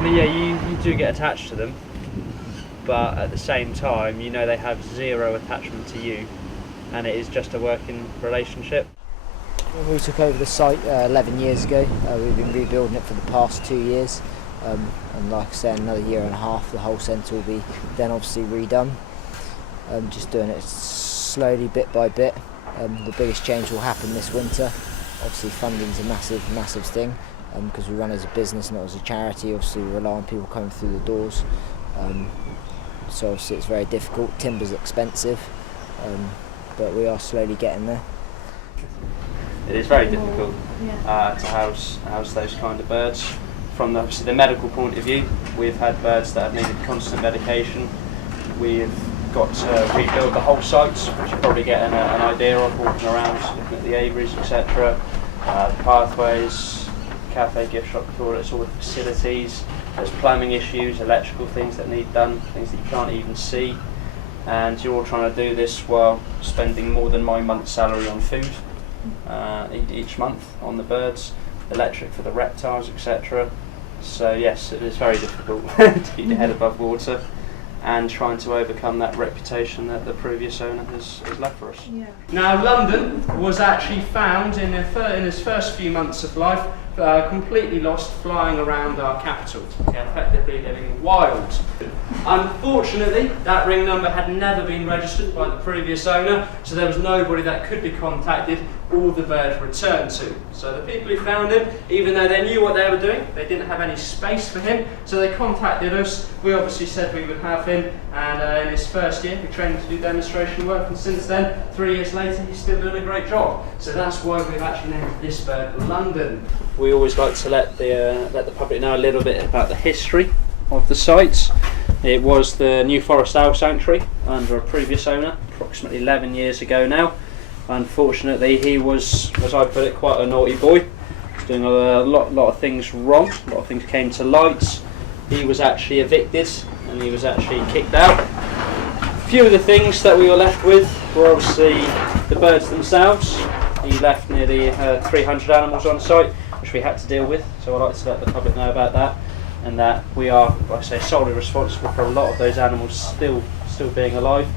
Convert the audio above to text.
I mean, yeah, you do get attached to them, but at the same time, you know they have zero attachment to you, and it is just a working relationship. We took over the site 11 years ago. We've been rebuilding it for the past 2 years, and like I said, another year and a half the whole centre will be then obviously redone. Just doing it slowly, bit by bit. The biggest change will happen this winter. Obviously funding's a massive thing, because we run as a business, not as a charity. Obviously we rely on people coming through the doors, so obviously it's very difficult. Timber's expensive, but we are slowly getting there. It is very difficult to house those kind of birds. From obviously the medical point of view, we've had birds that have needed constant medication. We've got to rebuild the whole site, which you probably get an idea of walking around, looking at the aviaries, etc. The pathways, cafe, gift shop, toilets, all the facilities. There's plumbing issues, electrical things that need done, things that you can't even see. And you're all trying to do this while spending more than my month's salary on food each month on the birds, electric for the reptiles, etc. So yes, it is very difficult to keep your head above water and trying to overcome that reputation that the previous owner has left for us. Yeah. Now, London was actually found in his first few months of life, completely lost, flying around our capital, effectively living wild. Unfortunately, that ring number had never been registered by the previous owner, so there was nobody that could be contacted or the bird returned to. So the people who found him, even though they knew what they were doing, they didn't have any space for him, so they contacted us. We obviously said we would have him, and in his first year we trained him to do demonstration work, and since then, 3 years later, he's still doing a great job. So that's why we've actually named this bird London. We always like to let the public know a little bit about the history of the site. It was the New Forest Owl Sanctuary under a previous owner, approximately 11 years ago now. Unfortunately, he was, as I put it, quite a naughty boy. He was doing a lot of things wrong. A lot of things came to light. He was actually evicted and he was actually kicked out. A few of the things that we were left with were obviously the birds themselves. He left nearly 300 animals on site, which we had to deal with. So I'd like to let the public know about that, and that we are, like I say, solely responsible for a lot of those animals still being alive.